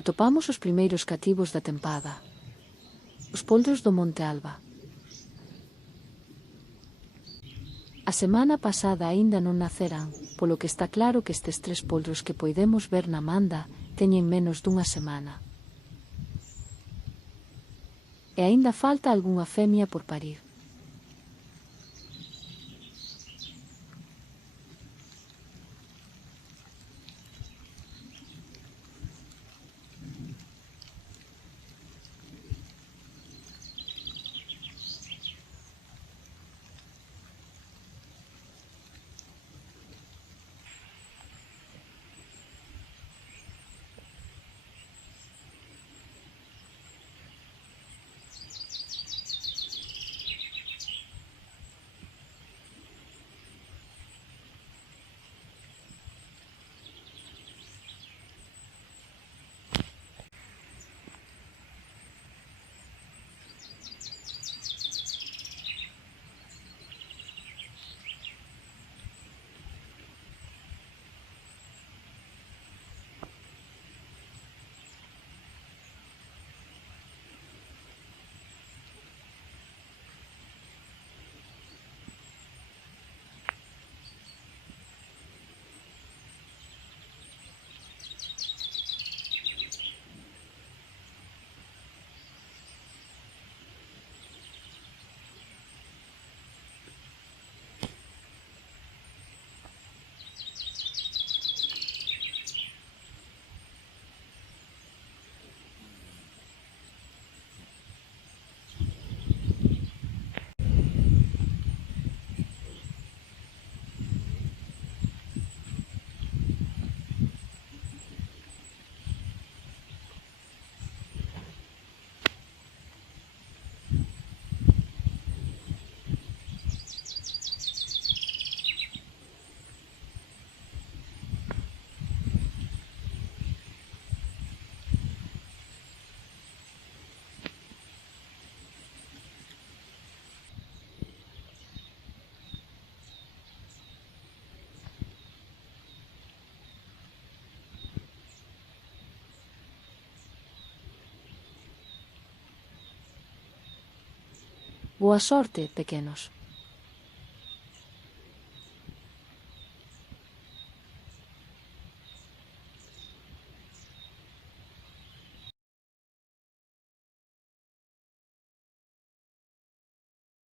Atopamos os primeiros cativos da tempada. Os pollos do Monte Alba. A semana pasada aínda non naceran, polo que está claro que estes 3 pollos que poidemos ver na manda teñen menos dunha semana. E aínda falta algunha femia por parir. Boa sorte, pequenos.